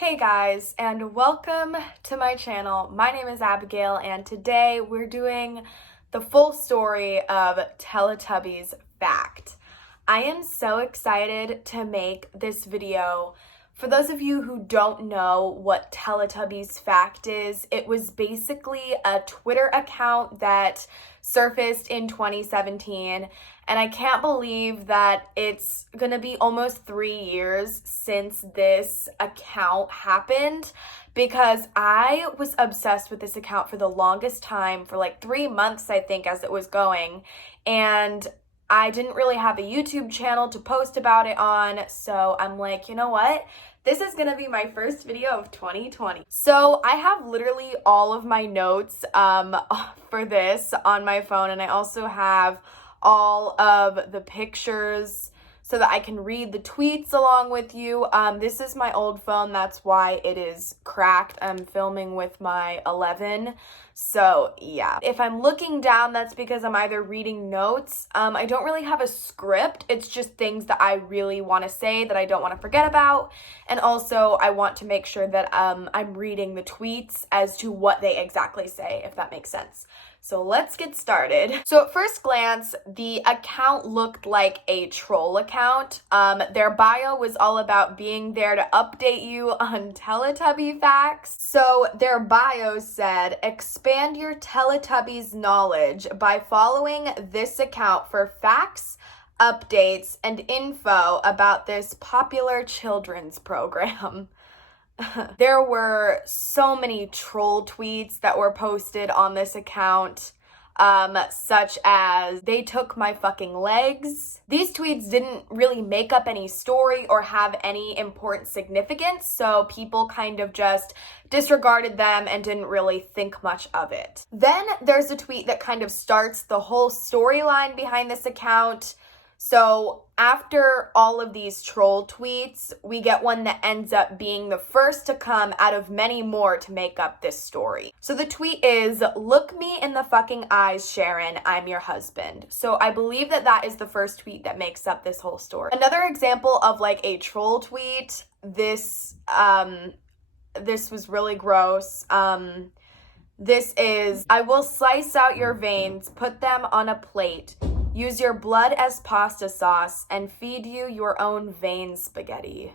Hey guys, and welcome to my channel. My name is Abigail, and today we're doing the full story of Teletubbies Fact. I am so excited to make this video. For those of you who don't know what Teletubbies Fact is, it was basically a Twitter account that surfaced in 2017, and I can't believe that it's gonna be almost 3 years since this account happened, because I was obsessed with this account for the longest time, for like 3 months I think, as it was going, and I didn't really have a YouTube channel to post about it on, so I'm like, you know what? This is gonna be my first video of 2020. So I have literally all of my notes for this on my phone, and I also have all of the pictures so that I can read the tweets along with you. This is my old phone, that's why it is cracked. I'm filming with my 11, so yeah. If I'm looking down, that's because I'm either reading notes. I don't really have a script, it's just things that I really want to say that I don't want to forget about, and also I want to make sure that I'm reading the tweets as to what they exactly say, if that makes sense. So let's get started. So at first glance, the account looked like a troll account. Their bio was all about being there to update you on Teletubby facts. So their bio said, expand your Teletubbies knowledge by following this account for facts, updates, and info about this popular children's program. There were so many troll tweets that were posted on this account, such as, they took my fucking legs. These tweets didn't really make up any story or have any important significance, so people kind of just disregarded them and didn't really think much of it. Then there's a tweet that kind of starts the whole storyline behind this account. So after all of these troll tweets, we get one that ends up being the first to come out of many more to make up this story. So the tweet is, look me in the fucking eyes, Sharon, I'm your husband. So I believe that that is the first tweet that makes up this whole story. Another example of like a troll tweet, this was really gross. This is, I will slice out your veins, put them on a plate, use your blood as pasta sauce, and feed you your own vein spaghetti.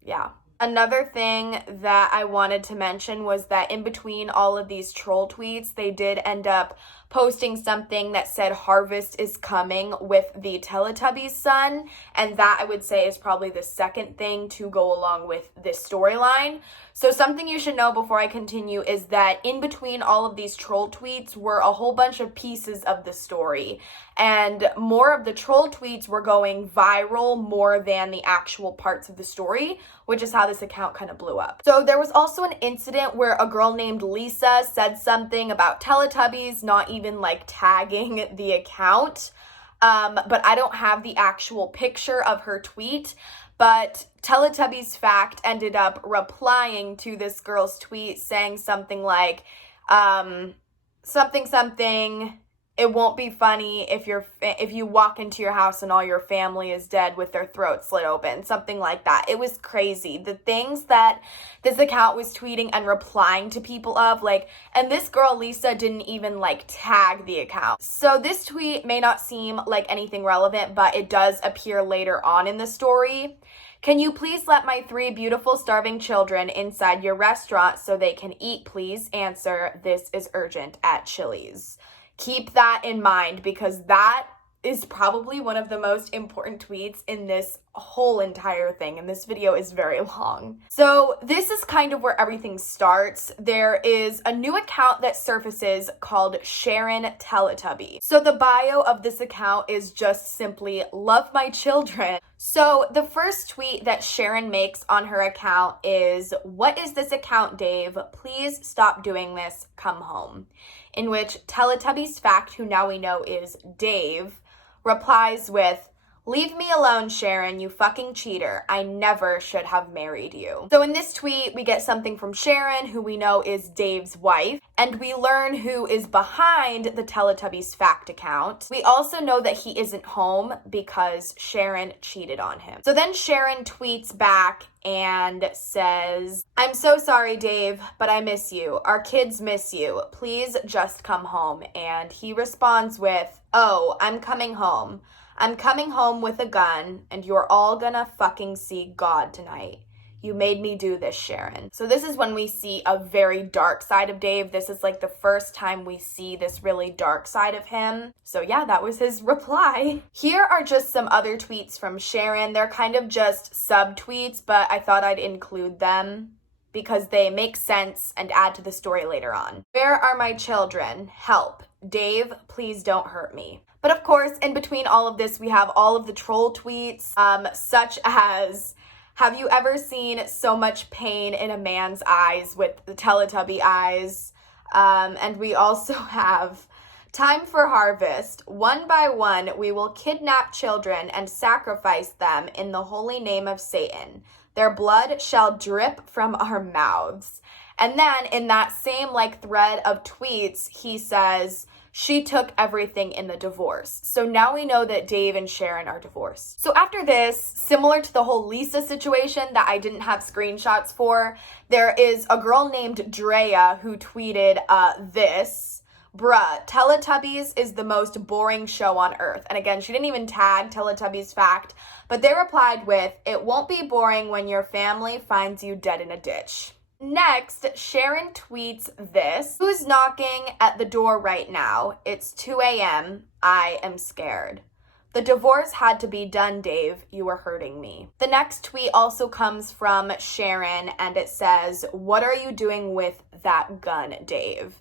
Yeah. Another thing that I wanted to mention was that in between all of these troll tweets, they did end up posting something that said harvest is coming with the Teletubbies son, and that I would say is probably the second thing to go along with this storyline. So something you should know before I continue is that in between all of these troll tweets were a whole bunch of pieces of the story, and more of the troll tweets were going viral more than the actual parts of the story, which is how this account kind of blew up. So there was also an incident where a girl named Lisa said something about Teletubbies, not even like tagging the account, but I don't have the actual picture of her tweet. But Teletubbies Fact ended up replying to this girl's tweet saying something like, it won't be funny if you walk into your house and all your family is dead with their throats slit open, something like that. It was crazy. The things that this account was tweeting and replying to people of, like, and this girl Lisa didn't even like tag the account. So this tweet may not seem like anything relevant, but it does appear later on in the story. Can you please let my 3 beautiful starving children inside your restaurant so they can eat, please? Answer, this is urgent at Chili's. Keep that in mind, because that is probably one of the most important tweets in this whole entire thing, and this video is very long. So this is kind of where everything starts. There is a new account that surfaces called Sharon Teletubby. So the bio of this account is just simply, love my children. So the first tweet that Sharon makes on her account is, what is this account, Dave? Please stop doing this, come home. In which Teletubbies Fact, who now we know is Dave, replies with, "Leave me alone, Sharon, you fucking cheater. I never should have married you." So in this tweet, we get something from Sharon, who we know is Dave's wife, and we learn who is behind the Teletubbies fact account. We also know that he isn't home because Sharon cheated on him. So then Sharon tweets back and says, "I'm so sorry, Dave, but I miss you. Our kids miss you. Please just come home." And he responds with, "Oh, I'm coming home. I'm coming home with a gun, and you're all gonna fucking see God tonight. You made me do this, Sharon." So this is when we see a very dark side of Dave. This is like the first time we see this really dark side of him. So yeah, that was his reply. Here are just some other tweets from Sharon. They're kind of just subtweets, but I thought I'd include them because they make sense and add to the story later on. "Where are my children? Help. Dave, please don't hurt me." But of course, in between all of this, we have all of the troll tweets, such as, "Have you ever seen so much pain in a man's eyes with the Teletubby eyes?" And we also have, "Time for harvest. One by one, we will kidnap children and sacrifice them in the holy name of Satan. Their blood shall drip from our mouths." And then in that same thread of tweets, he says, "She took everything in the divorce." So now we know that Dave and Sharon are divorced. So after this, similar to the whole Lisa situation that I didn't have screenshots for, there is a girl named Drea who tweeted this. "Bruh, Teletubbies is the most boring show on earth." And again, she didn't even tag Teletubbies fact, but they replied with, "It won't be boring when your family finds you dead in a ditch." Next, Sharon tweets this. "Who's knocking at the door right now? It's 2 a.m. I am scared. The divorce had to be done, Dave. You were hurting me." The next tweet also comes from Sharon, and it says, "What are you doing with that gun, Dave?"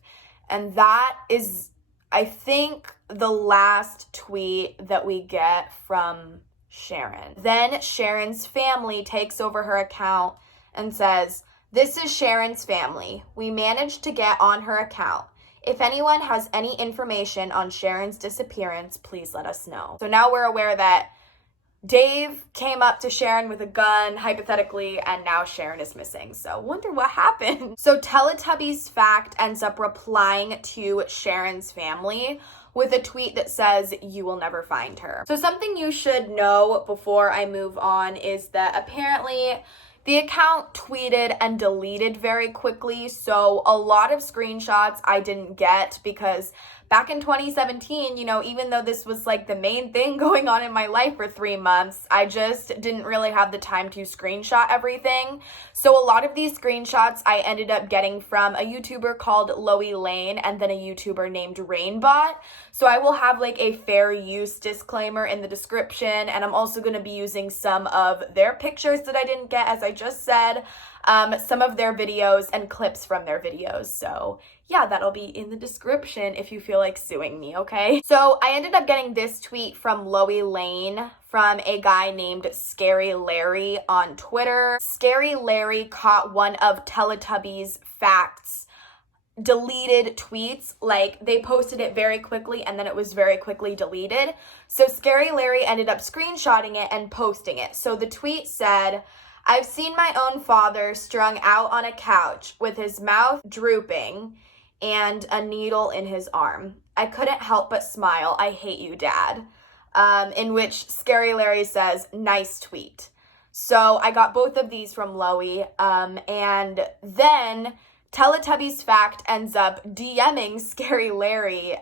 And that is, I think, the last tweet that we get from Sharon. Then Sharon's family takes over her account and says, "This is Sharon's family. We managed to get on her account. If anyone has any information on Sharon's disappearance, please let us know." So now we're aware that Dave came up to Sharon with a gun, hypothetically, and now Sharon is missing. So wonder what happened. So Teletubbies fact ends up replying to Sharon's family with a tweet that says, "You will never find her." So something you should know before I move on is that apparently the account tweeted and deleted very quickly, so a lot of screenshots I didn't get because back in 2017, even though this was the main thing going on in my life for 3 months, I just didn't really have the time to screenshot everything. So a lot of these screenshots I ended up getting from a YouTuber called Loey Lane and then a YouTuber named Rainbot. So I will have a fair use disclaimer in the description, and I'm also going to be using some of their pictures that I didn't get, as I just said, some of their videos and clips from their videos. So yeah, that'll be in the description if you feel like suing me, okay? So I ended up getting this tweet from Loey Lane from a guy named Scary Larry on Twitter. Scary Larry caught one of Teletubbies Fact's deleted tweets. They posted it very quickly and then it was very quickly deleted. So Scary Larry ended up screenshotting it and posting it. So the tweet said, "I've seen my own father strung out on a couch with his mouth drooping and a needle in his arm. I couldn't help but smile. I hate you, Dad." In which Scary Larry says, "Nice tweet." So I got both of these from Loey. And then Teletubbies Fact ends up DMing Scary Larry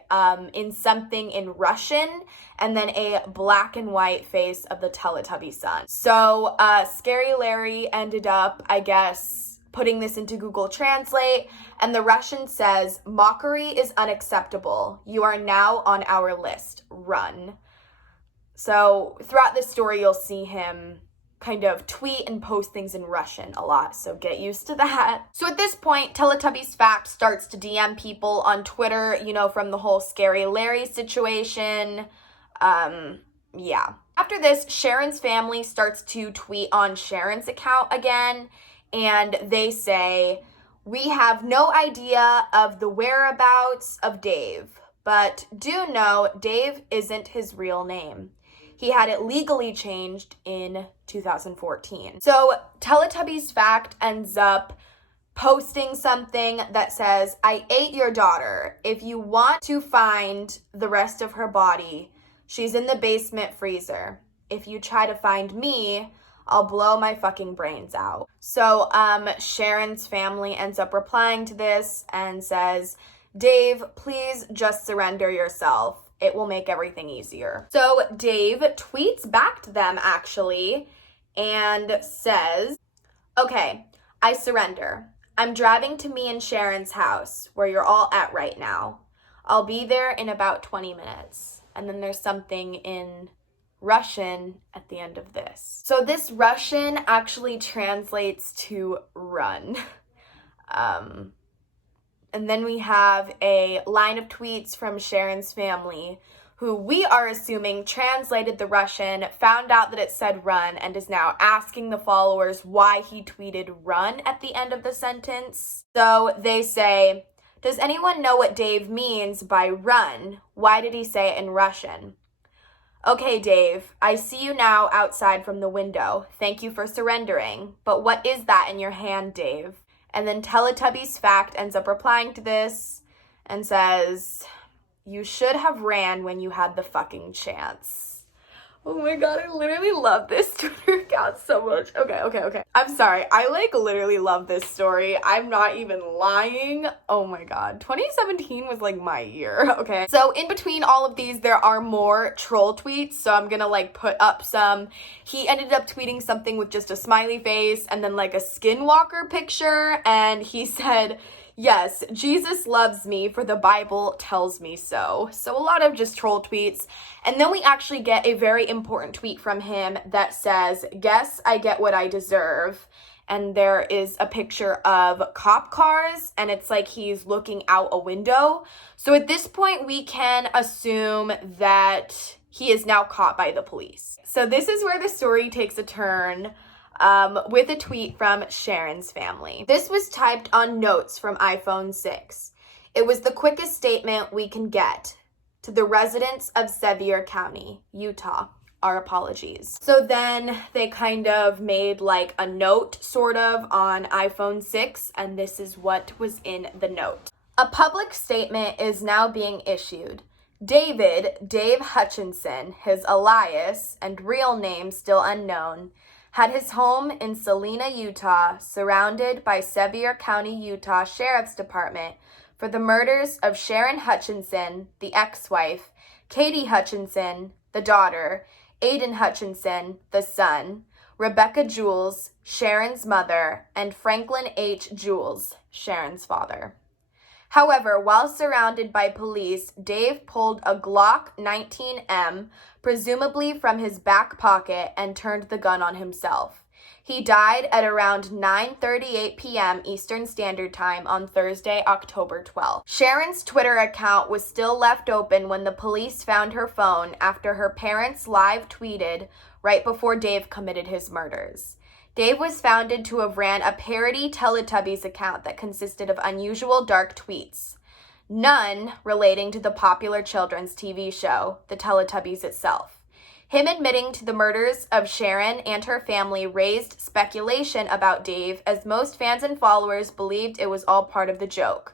in something in Russian and then a black and white face of the Teletubby sun. So Scary Larry ended up, I guess, putting this into Google Translate, and the Russian says, "Mockery is unacceptable. You are now on our list. Run." So throughout this story, you'll see him kind of tweet and post things in Russian a lot, so get used to that. So at this point, Teletubbies Fact starts to DM people on Twitter, from the whole Scary Larry situation. Yeah. After this, Sharon's family starts to tweet on Sharon's account again, and they say, "We have no idea of the whereabouts of Dave, but do know Dave isn't his real name. he had it legally changed in 2014. So Teletubbies Fact ends up posting something that says, "I ate your daughter. If you want to find the rest of her body, she's in the basement freezer. If you try to find me, I'll blow my fucking brains out." So Sharon's family ends up replying to this and says, "Dave, please just surrender yourself. It will make everything easier." So Dave tweets back to them actually and says, "Okay, I surrender. I'm driving to me and Sharon's house where you're all at right now. I'll be there in about 20 minutes. And then there's something in Russian at the end of this. So this Russian actually translates to run. And then we have a line of tweets from Sharon's family, who we are assuming translated the Russian, found out that it said run, and is now asking the followers why he tweeted run at the end of the sentence. So they say, "Does anyone know what Dave means by run? Why did he say it in Russian? Okay, Dave, I see you now outside from the window. Thank you for surrendering. But what is that in your hand, Dave?" And then Teletubbies Fact ends up replying to this and says, "You should have ran when you had the fucking chance." Oh my god, I literally love this Twitter account so much. Okay. I'm sorry. I literally love this story. I'm not even lying. Oh my god. 2017 was my year. Okay. So in between all of these, there are more troll tweets. So I'm gonna put up some. He ended up tweeting something with just a smiley face and then a skinwalker picture. And he said, "Yes, Jesus loves me, for the Bible tells me so." So a lot of just troll tweets. And then we actually get a very important tweet from him that says, "Guess I get what I deserve." And there is a picture of cop cars, and it's he's looking out a window. So at this point, we can assume that he is now caught by the police. So this is where the story takes a turn. With a tweet from Sharon's family. This was typed on notes from iPhone 6. "It was the quickest statement we can get. To the residents of Sevier County, Utah, our apologies." So then they kind of made a note sort of on iPhone 6, and this is what was in the note. "A public statement is now being issued. Dave Hutchinson, his alias and real name still unknown, had his home in Salina, Utah, surrounded by Sevier County, Utah Sheriff's Department for the murders of Sharon Hutchinson, the ex-wife, Katie Hutchinson, the daughter, Aiden Hutchinson, the son, Rebecca Jules, Sharon's mother, and Franklin H. Jules, Sharon's father. However, while surrounded by police, Dave pulled a Glock 19M, presumably from his back pocket, and turned the gun on himself. He died at around 9:38 p.m. Eastern Standard Time on Thursday, October 12th. Sharon's Twitter account was still left open when the police found her phone after her parents live tweeted right before Dave committed his murders. Dave was founded to have ran a parody Teletubbies account that consisted of unusual dark tweets, none relating to the popular children's TV show, The Teletubbies itself. Him admitting to the murders of Sharon and her family raised speculation about Dave, as most fans and followers believed it was all part of the joke.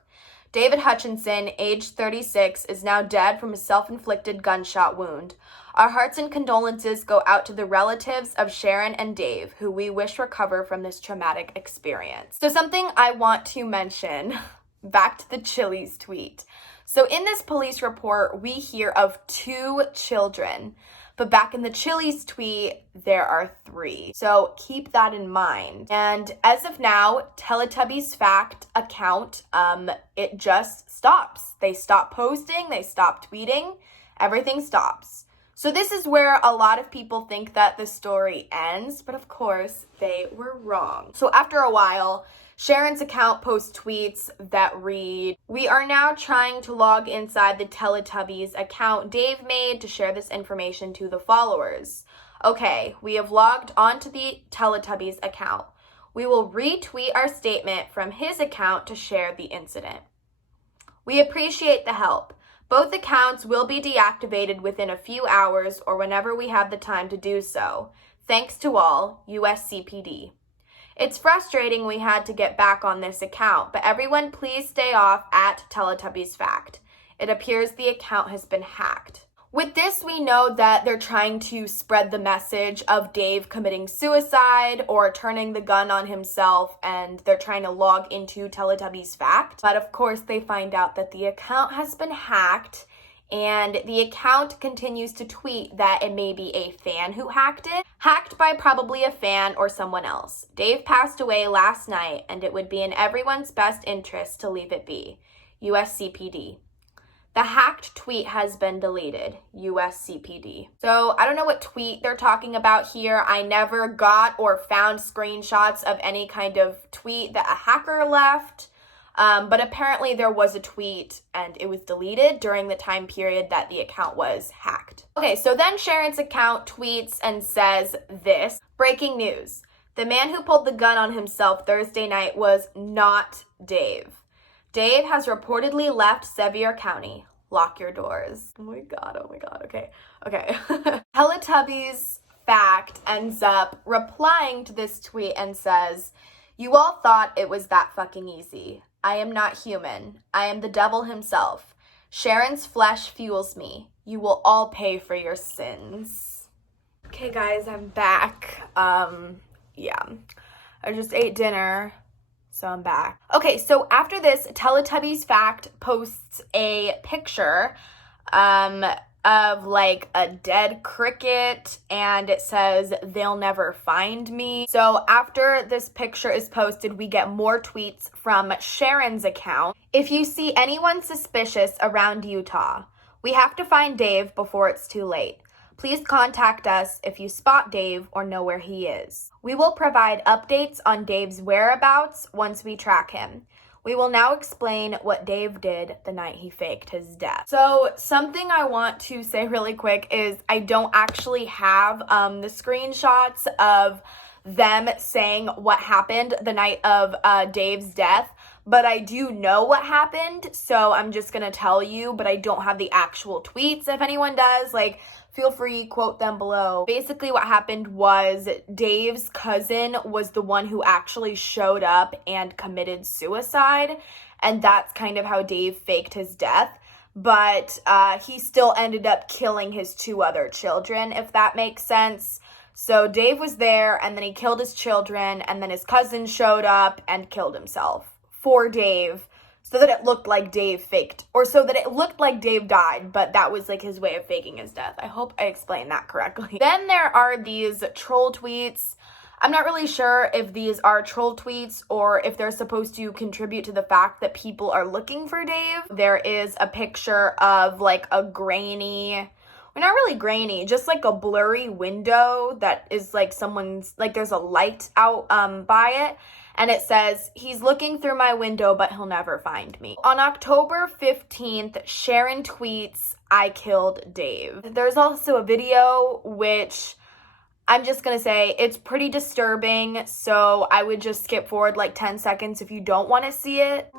David Hutchinson, aged 36, is now dead from a self-inflicted gunshot wound. Our hearts and condolences go out to the relatives of Sharon and Dave, who we wish recover from this traumatic experience. So something I want to mention, back to the Chili's tweet. So in this police report, we hear of 2 children. But back in the Chili's tweet, there are 3. So keep that in mind. And as of now, Teletubbies Fact account, it just stops. They stop posting, they stop tweeting, everything stops. So this is where a lot of people think that the story ends, but of course they were wrong. So after a while, Sharon's account posts tweets that read, "We are now trying to log inside the Teletubbies account Dave made to share this information to the followers. Okay, we have logged onto the Teletubbies account. We will retweet our statement from his account to share the incident. We appreciate the help, Both accounts will be deactivated within a few hours or whenever we have the time to do so. Thanks to all, USCPD. It's frustrating we had to get back on this account, but everyone please stay off at teletubbiesfact. It appears the account has been hacked. With this, we know that they're trying to spread the message of Dave committing suicide or turning the gun on himself, and they're trying to log into teletubbiesfact. But of course, they find out that the account has been hacked, and the account continues to tweet that it may be a fan who hacked it. Hacked by probably a fan or someone else. Dave passed away last night, and it would be in everyone's best interest to leave it be. USCPD. The hacked tweet has been deleted. USCPD. So I don't know what tweet they're talking about here. I never got or found screenshots of any kind of tweet that a hacker left. But apparently there was a tweet and it was deleted during the time period that the account was hacked. Okay, so then Sharon's account tweets and says this. Breaking news. The man who pulled the gun on himself Thursday night was not Dave. Dave has reportedly left Sevier County. Lock your doors. Oh my god, okay. Teletubbies Fact ends up replying to this tweet and says, "You all thought it was that fucking easy. I am not human. I am the devil himself. Sharon's flesh fuels me. You will all pay for your sins." Okay guys, I'm back. Yeah. I just ate dinner. So I'm back. Okay, so after this, Teletubbies Fact posts a picture of like a dead cricket, and it says, "They'll never find me." So after this picture is posted, we get more tweets from Sharon's account. "If you see anyone suspicious around Utah, we have to find Dave before it's too late. Please contact us if you spot Dave or know where he is. We will provide updates on Dave's whereabouts once we track him. We will now explain what Dave did the night he faked his death." So something I want to say really quick is I don't actually have the screenshots of them saying what happened the night of Dave's death, but I do know what happened, so I'm just gonna tell you, but I don't have the actual tweets. If anyone does, like, feel free, quote them below. Basically what happened was Dave's cousin was the one who actually showed up and committed suicide, and that's kind of how Dave faked his death. But he still ended up killing his two other children, if that makes sense. So Dave was there, and then he killed his children, and then his cousin showed up and killed himself for Dave, so that it looked like Dave faked, or so that it looked like Dave died, but that was like his way of faking his death. I hope I explained that correctly. Then there are these troll tweets. I'm not really sure if these are troll tweets or if they're supposed to contribute to the fact that people are looking for Dave. There is a picture of like a grainy, well, not really grainy, just like a blurry window that is like someone's, like there's a light out by it. And it says, "He's looking through my window, but he'll never find me." On October 15th, Sharon tweets, "I killed Dave." There's also a video, which I'm just gonna say it's pretty disturbing, so I would just skip forward like 10 seconds if you don't want to see it.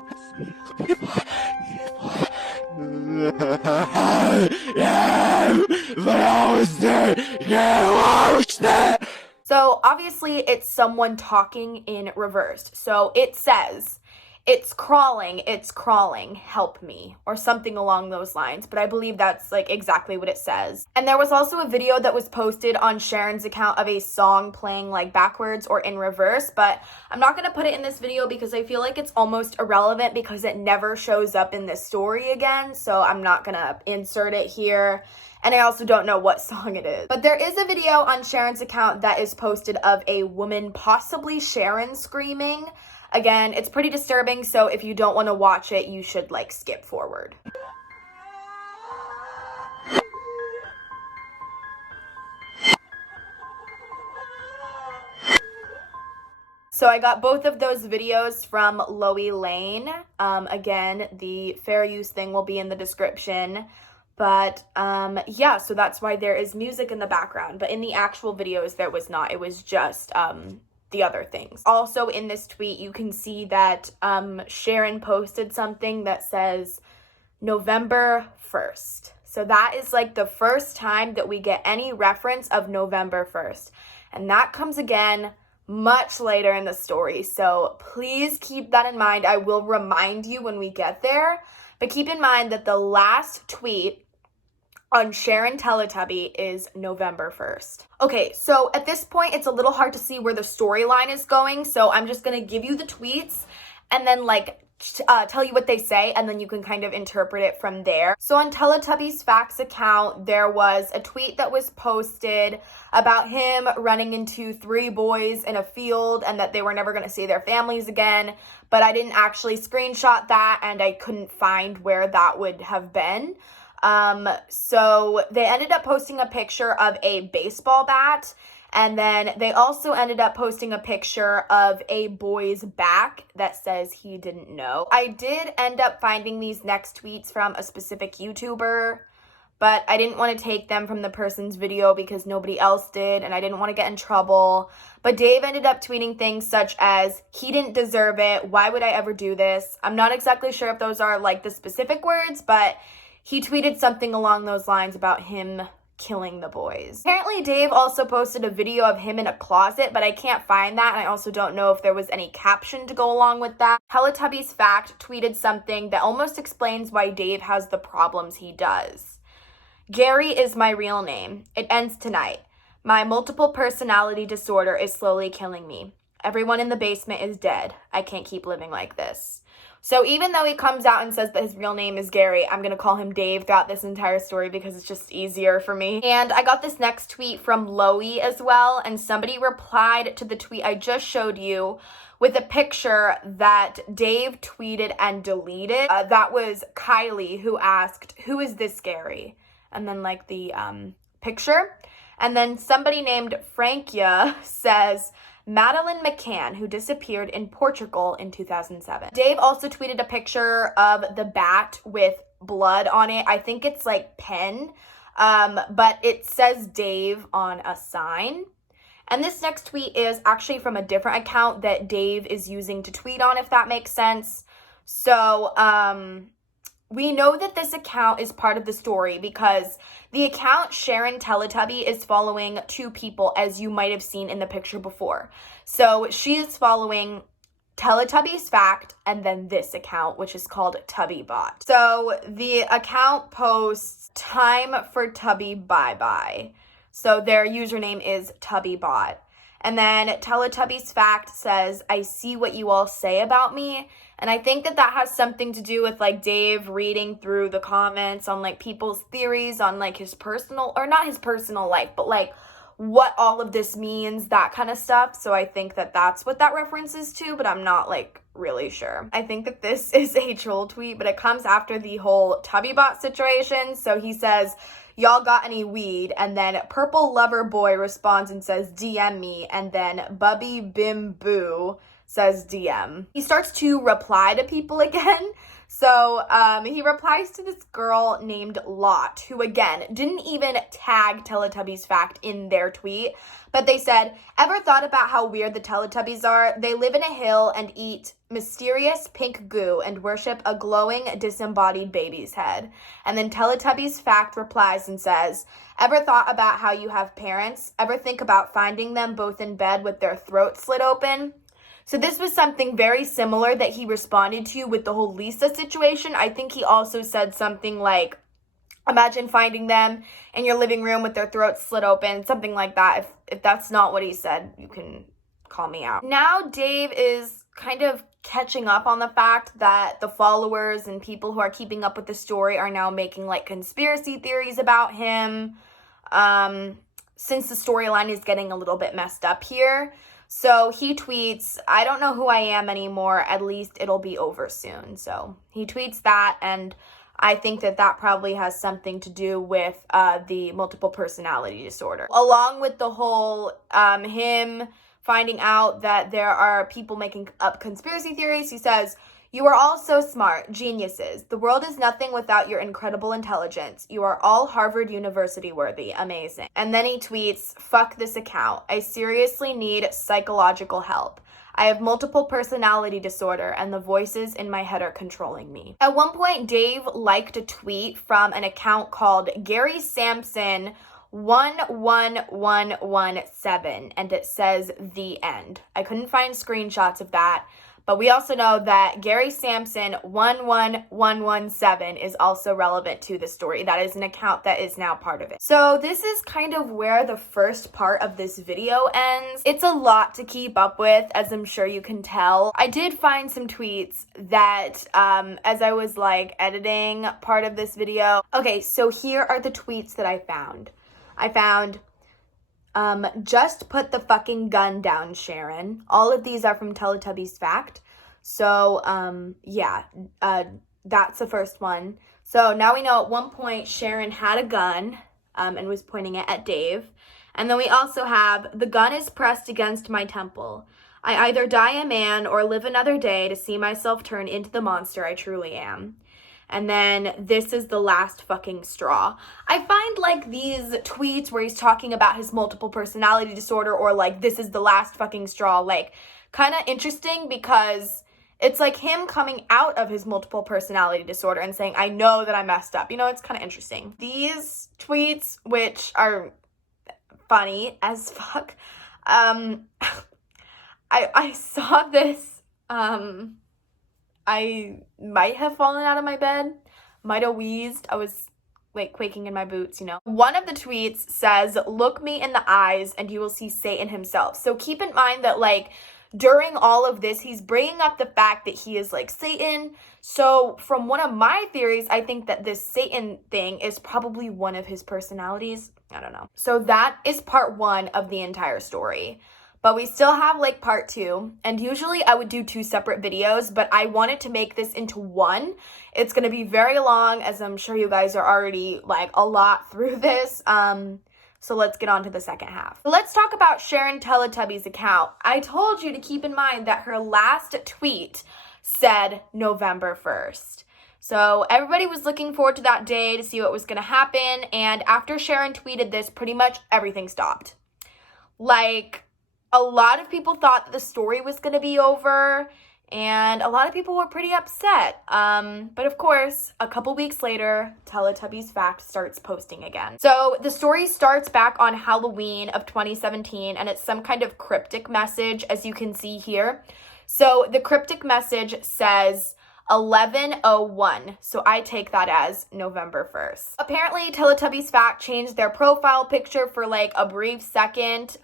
So obviously it's someone talking in reverse. So it says, it's crawling, help me," or something along those lines. But I believe that's like exactly what it says. And there was also a video that was posted on Sharon's account of a song playing like backwards or in reverse, but I'm not going to put it in this video because I feel like it's almost irrelevant because it never shows up in this story again. So I'm not going to insert it here. And I also don't know what song it is. But there is a video on Sharon's account that is posted of a woman, possibly Sharon, screaming. Again, it's pretty disturbing, so if you don't want to watch it, you should like skip forward. So I got both of those videos from Loey Lane. Again, the fair use thing will be in the description. But yeah, so that's why there is music in the background. But in the actual videos, there was not. It was just the other things. Also in this tweet, you can see that Sharon posted something that says November 1st. So that is like the first time that we get any reference of November 1st. And that comes again much later in the story. So please keep that in mind. I will remind you when we get there. But keep in mind that the last tweet on Sharon Teletubby is November 1st. Okay, so at this point, it's a little hard to see where the storyline is going. So I'm just going to give you the tweets and then tell you what they say, and then you can kind of interpret it from there. So on Teletubbies Facts account, there was a tweet that was posted about him running into 3 boys in a field and that they were never going to see their families again. But I didn't actually screenshot that, and I couldn't find where that would have been. So they ended up posting a picture of a baseball bat. And then they also ended up posting a picture of a boy's back that says he didn't know. I did end up finding these next tweets from a specific YouTuber, but I didn't want to take them from the person's video because nobody else did, and I didn't want to get in trouble. But Dave ended up tweeting things such as, he didn't deserve it, why would I ever do this? I'm not exactly sure if those are like the specific words, but he tweeted something along those lines about him killing the boys. Apparently, Dave also posted a video of him in a closet, but I can't find that, and I also don't know if there was any caption to go along with that. Teletubbies Fact tweeted something that almost explains why Dave has the problems he does. Gary is my real name. It ends tonight. My multiple personality disorder is slowly killing me. Everyone in the basement is dead. I can't keep living like this. So even though he comes out and says that his real name is Gary, I'm going to call him Dave throughout this entire story because it's just easier for me. And I got this next tweet from Loey as well, and somebody replied to the tweet I just showed you with a picture that Dave tweeted and deleted. That was Kylie, who asked, who is this Gary? And then like the picture. And then somebody named Frankia says, Madeline McCann, who disappeared in Portugal in 2007. Dave also tweeted a picture of the bat with blood on it. I think it's like pen, but it says Dave on a sign. And this next tweet is actually from a different account that Dave is using to tweet on, if that makes sense. So, we know that this account is part of the story because the account Sharon Teletubby is following 2 people, as you might have seen in the picture before. So she is following Teletubbies Fact and then this account, which is called TubbyBot. So the account posts time for Tubby bye-bye. So their username is TubbyBot. And then Teletubbies Fact says, I see what you all say about me. And I think that that has something to do with like Dave reading through the comments on like people's theories on like his personal, or not his personal life, but like what all of this means, that kind of stuff. So I think that that's what that reference is to, but I'm not like really sure. I think that this is a troll tweet, but it comes after the whole TubbyBot situation. So he says, y'all got any weed? And then Purple Lover Boy responds and says, DM me. And then Bubby Bim Boo says DM. He starts to reply to people again. So he replies to this girl named Lot, who again didn't even tag Teletubbies Fact in their tweet, but they said, ever thought about how weird the Teletubbies are? They live in a hill and eat mysterious pink goo and worship a glowing disembodied baby's head. And then Teletubbies Fact replies and says, ever thought about how you have parents? Ever think about finding them both in bed with their throats slit open? So this was something very similar that he responded to with the whole Lisa situation. I think he also said something like, imagine finding them in your living room with their throats slit open, something like that. If that's not what he said, you can call me out. Now Dave is kind of catching up on the fact that the followers and people who are keeping up with the story are now making like conspiracy theories about him, since the storyline is getting a little bit messed up here. So he tweets, I don't know who I am anymore, at least it'll be over soon. So he tweets that, and I think that that probably has something to do with the multiple personality disorder. Along with the whole him finding out that there are people making up conspiracy theories, he says, you are all so smart, geniuses. The world is nothing without your incredible intelligence. You are all Harvard University worthy. Amazing. And then he tweets, fuck this account. I seriously need psychological help. I have multiple personality disorder and the voices in my head are controlling me. At one point, Dave liked a tweet from an account called Gary Sampson 11117, and it says the end. I couldn't find screenshots of that, but we also know that Gary Sampson 11117 is also relevant to the story. That is an account that is now part of it. So this is kind of where the first part of this video ends. It's a lot to keep up with, as I'm sure you can tell. I did find some tweets that as I was like editing part of this video. Okay, so here are the tweets that I found. Just put the fucking gun down, Sharon. All of these are from Teletubbies Fact. So, that's the first one. So now we know at one point Sharon had a gun and was pointing it at Dave. And then we also have, the gun is pressed against my temple. I either die a man or live another day to see myself turn into the monster I truly am. And then this is the last fucking straw. I find like these tweets where he's talking about his multiple personality disorder or like this is the last fucking straw, like kind of interesting because it's like him coming out of his multiple personality disorder and saying, I know that I messed up. You know, it's kind of interesting. These tweets, which are funny as fuck, I saw this, I might have fallen out of my bed, might have wheezed. I was like quaking in my boots, you know. One of the tweets says, look me in the eyes and you will see Satan himself. So keep in mind that like during all of this, he's bringing up the fact that he is like Satan. So from one of my theories, I think that this Satan thing is probably one of his personalities. I don't know. So that is part one of the entire story. But we still have like part two, and usually I would do two separate videos, but I wanted to make this into one. It's going to be very long, as I'm sure you guys are already like a lot through this. So let's get on to the second half. Let's talk about Sharon Teletubby's account. I told you to keep in mind that her last tweet said November 1st. So everybody was looking forward to that day to see what was going to happen, and after Sharon tweeted this, pretty much everything stopped. Like, a lot of people thought that the story was going to be over, and a lot of people were pretty upset. But of course, a couple weeks later, Teletubbies Fact starts posting again. So the story starts back on Halloween of 2017, and it's some kind of cryptic message, as you can see here. So the cryptic message says 11:01, so I take that as November 1st. Apparently, Teletubbies Fact changed their profile picture for like a brief second,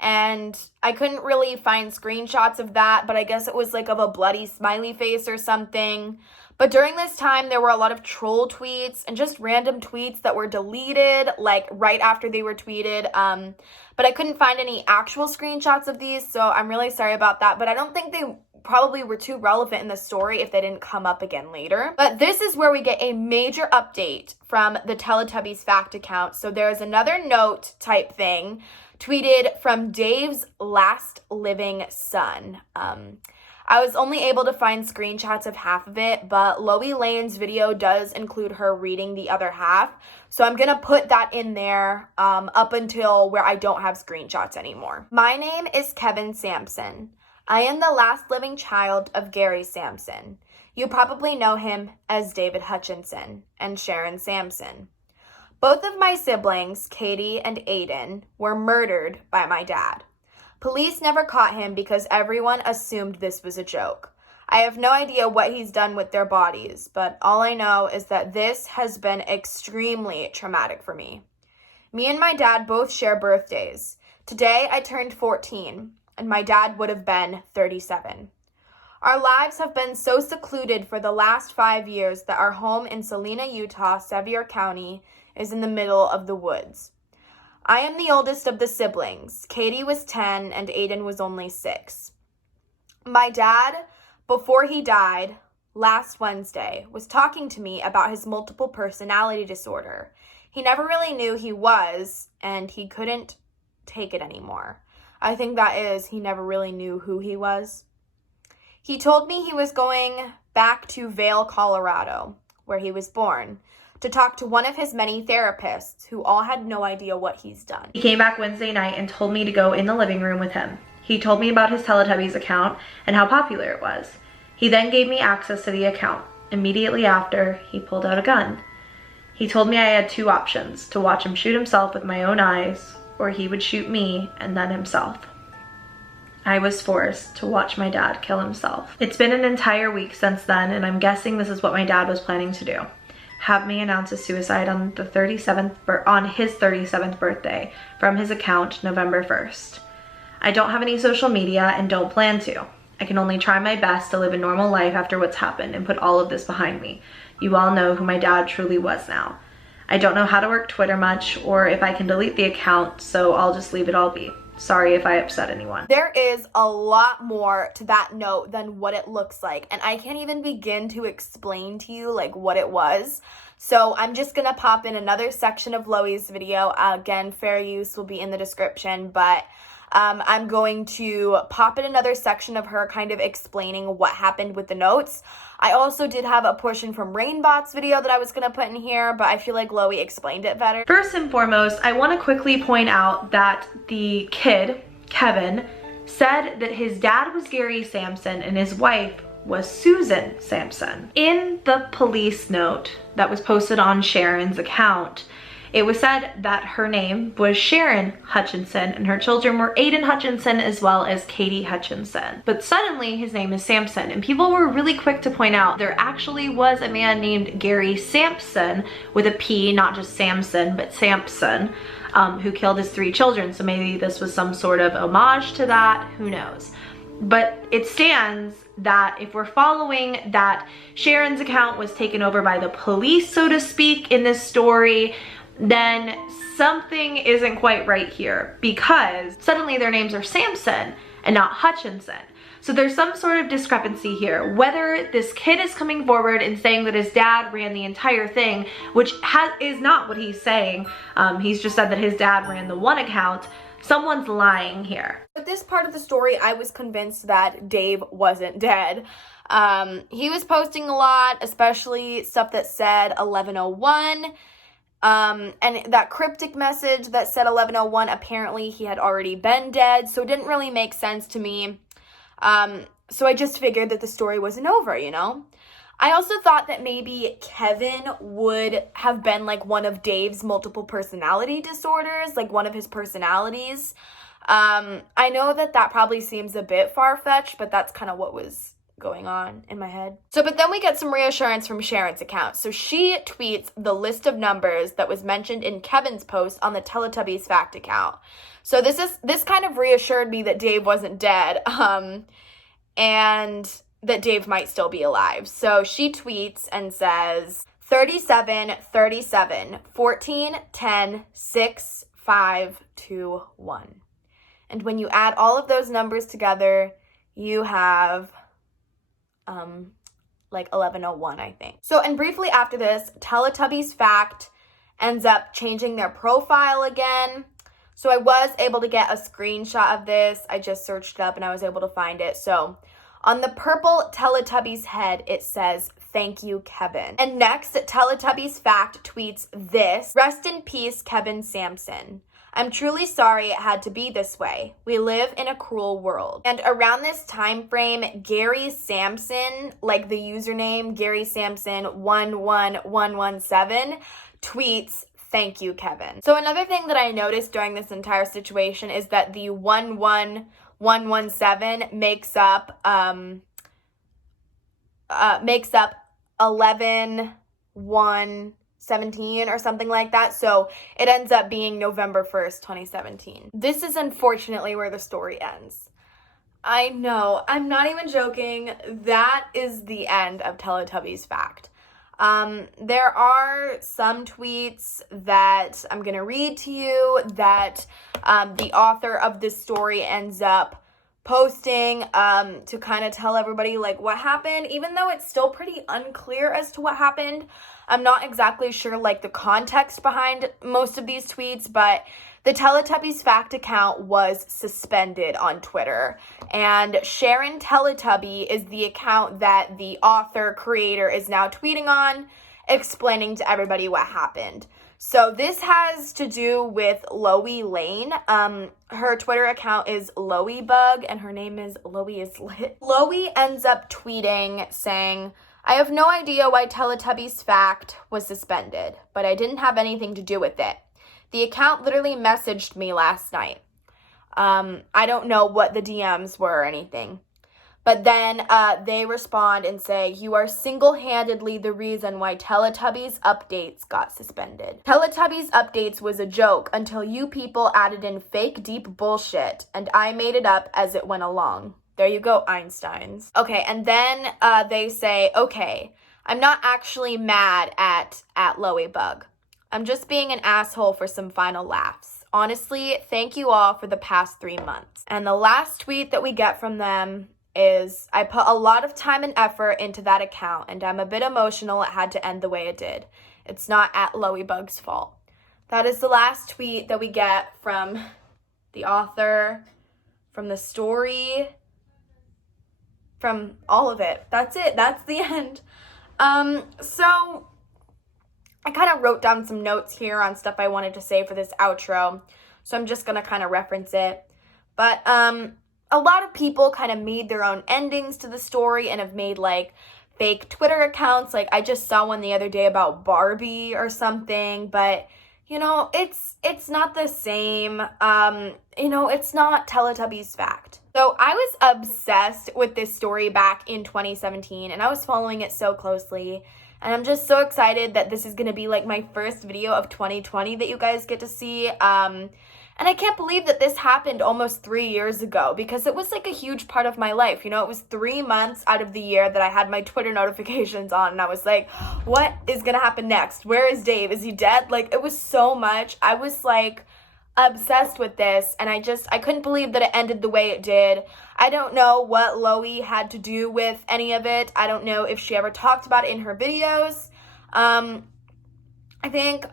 and I couldn't really find screenshots of that, but I guess it was like of a bloody smiley face or something. But during this time, there were a lot of troll tweets and just random tweets that were deleted, like right after they were tweeted. But I couldn't find any actual screenshots of these, so I'm really sorry about that. But I don't think they probably were too relevant in the story if they didn't come up again later. But this is where we get a major update from the Teletubbies Fact account. So there's another note type thing tweeted from Dave's last living son. I was only able to find screenshots of half of it, but Loie Lane's video does include her reading the other half. So I'm going to put that in there up until where I don't have screenshots anymore. My name is Kevin Sampson. I am the last living child of Gary Sampson. You probably know him as David Hutchinson and Sharon Sampson. Both of my siblings, Katie and Aiden, were murdered by my dad. Police never caught him because everyone assumed this was a joke. I have no idea what he's done with their bodies, but all I know is that this has been extremely traumatic for me. Me and my dad both share birthdays. Today I turned 14, and my dad would have been 37. Our lives have been so secluded for the last 5 years that our home in Salina, Utah, Sevier County, is in the middle of the woods. I am the oldest of the siblings. Katie was 10 and Aiden was only 6. My dad, before he died last Wednesday, was talking to me about his multiple personality disorder. He never really knew he was, and he couldn't take it anymore. I think that is, he never really knew who he was. He told me he was going back to Vail, Colorado, where he was born, to talk to one of his many therapists who all had no idea what he's done. He came back Wednesday night and told me to go in the living room with him. He told me about his Teletubbies account and how popular it was. He then gave me access to the account. Immediately after, he pulled out a gun. He told me I had two options, to watch him shoot himself with my own eyes, or he would shoot me and then himself. I was forced to watch my dad kill himself. It's been an entire week since then, and I'm guessing this is what my dad was planning to do. Have me announce his suicide on his 37th birthday from his account November 1st. I don't have any social media and don't plan to. I can only try my best to live a normal life after what's happened and put all of this behind me. You all know who my dad truly was now. I don't know how to work Twitter much or if I can delete the account, so I'll just leave it all be. Sorry if I upset anyone. There is a lot more to that note than what it looks like, and I can't even begin to explain to you like what it was. So I'm just gonna pop in another section of Loie's video. Again, fair use will be in the description, but I'm going to pop in another section of her kind of explaining what happened with the notes. I also did have a portion from Rainbot's video that I was going to put in here, but I feel like Loie explained it better. First and foremost, I want to quickly point out that the kid, Kevin, said that his dad was Gary Sampson and his wife was Susan Sampson. In the police note that was posted on Sharon's account, it was said that her name was Sharon Hutchinson and her children were Aiden Hutchinson as well as Katie Hutchinson. But suddenly his name is Sampson, and people were really quick to point out there actually was a man named Gary Sampson with a P, not just Samson, but Sampson, who killed his 3 children. So maybe this was some sort of homage to that, who knows. But it stands that if we're following that Sharon's account was taken over by the police, so to speak, in this story, then something isn't quite right here because suddenly their names are Sampson and not Hutchinson. So there's some sort of discrepancy here. Whether this kid is coming forward and saying that his dad ran the entire thing, which is not what he's saying. He's just said that his dad ran the one account. Someone's lying here. With this part of the story, I was convinced that Dave wasn't dead. He was posting a lot, especially stuff that said 1101. And that cryptic message that said 1101, apparently he had already been dead, so it didn't really make sense to me. So I just figured that the story wasn't over, you know? I also thought that maybe Kevin would have been like one of Dave's multiple personality disorders, like one of his personalities. I know that probably seems a bit far-fetched, but that's kind of what was going on in my head. But then we get some reassurance from Sharon's account. So she tweets the list of numbers that was mentioned in Kevin's post on the Teletubbies fact account. So this kind of reassured me that Dave wasn't dead, and that Dave might still be alive. So she tweets and says 37 37 14 10 6 5 2 1. And when you add all of those numbers together, you have like 1101, I think. So, and briefly after this, Teletubbies Fact ends up changing their profile again. So I was able to get a screenshot of this. I just searched it up and I was able to find it. So on the purple Teletubbies head, it says, "Thank you, Kevin." And next, Teletubbies Fact tweets this: "Rest in peace, Kevin Sampson. I'm truly sorry it had to be this way. We live in a cruel world." And around this time frame, Gary Sampson, like the username Gary Sampson 11117, tweets, "Thank you, Kevin." So another thing that I noticed during this entire situation is that the 11117 makes up 11/1/17 or something like that. So it ends up being November 1st, 2017. This is unfortunately where the story ends. I know, I'm not even joking. That is the end of Teletubbies Fact. There are some tweets that I'm going to read to you that the author of this story ends up posting to kind of tell everybody like what happened, even though it's still pretty unclear as to what happened. I'm not exactly sure like the context behind most of these tweets, but the Teletubbies Fact account was suspended on Twitter, and Sharon Teletubby is the account that the author creator is now tweeting on, explaining to everybody what happened. So this has to do with Loey Lane. Her Twitter account is Loeybug, and her name is Loey is Lit. Loey ends up tweeting saying, "I have no idea why Teletubbies Fact was suspended, but I didn't have anything to do with it. The account literally messaged me last night. I don't know what the DMs were or anything." But then they respond and say, "You are single-handedly the reason why Teletubbies Updates got suspended. Teletubbies Updates was a joke until you people added in fake deep bullshit, and I made it up as it went along." There you go, Einsteins. Okay, and then they say, "Okay, I'm not actually mad at Loeybug. I'm just being an asshole for some final laughs. Honestly, thank you all for the past 3 months." And the last tweet that we get from them is, "I put a lot of time and effort into that account, and I'm a bit emotional it had to end the way it did. It's not at Loeybug's fault." That is the last tweet that we get from the author, from the story, from all of it. That's it. That's the end. So I kind of wrote down some notes here on stuff I wanted to say for this outro, so I'm just going to kind of reference it. But a lot of people kind of made their own endings to the story and have made like fake Twitter accounts. Like I just saw one the other day about Barbie or something, but you know, it's not the same. You know, it's not Teletubbies Fact. So I was obsessed with this story back in 2017, and I was following it so closely. And I'm just so excited that this is going to be like my first video of 2020 that you guys get to see. And I can't believe that this happened almost 3 years ago, because it was like a huge part of my life. You know, it was 3 months out of the year that I had my Twitter notifications on, and I was like, what is going to happen next? Where is Dave? Is he dead? Like, it was so much. I was like obsessed with this, and I couldn't believe that it ended the way it did. I don't know what Loey had to do with any of it. I don't know if she ever talked about it in her videos. I think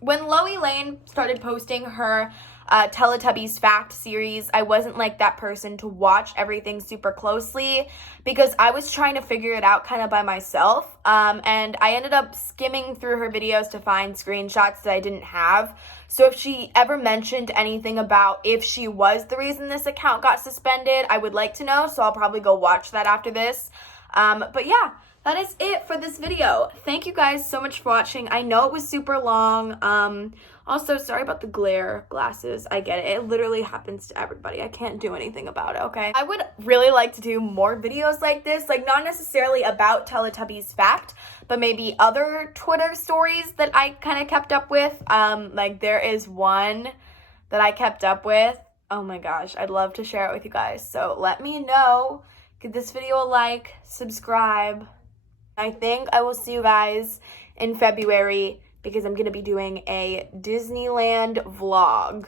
when Loey Lane started posting her Teletubbies Fact series, I wasn't like that person to watch everything super closely, because I was trying to figure it out kind of by myself, and I ended up skimming through her videos to find screenshots that I didn't have. So if she ever mentioned anything about if she was the reason this account got suspended, I would like to know, so I'll probably go watch that after this. But yeah, that is it for this video. Thank you guys so much for watching. I know it was super long. Also, sorry about the glare glasses. I get it. It literally happens to everybody. I can't do anything about it, okay? I would really like to do more videos like this, like not necessarily about Teletubbies Fact, but maybe other Twitter stories that I kind of kept up with. Like there is one that I kept up with. Oh my gosh, I'd love to share it with you guys. So let me know. Give this video a like, subscribe. I think I will see you guys in February, because I'm going to be doing a Disneyland vlog.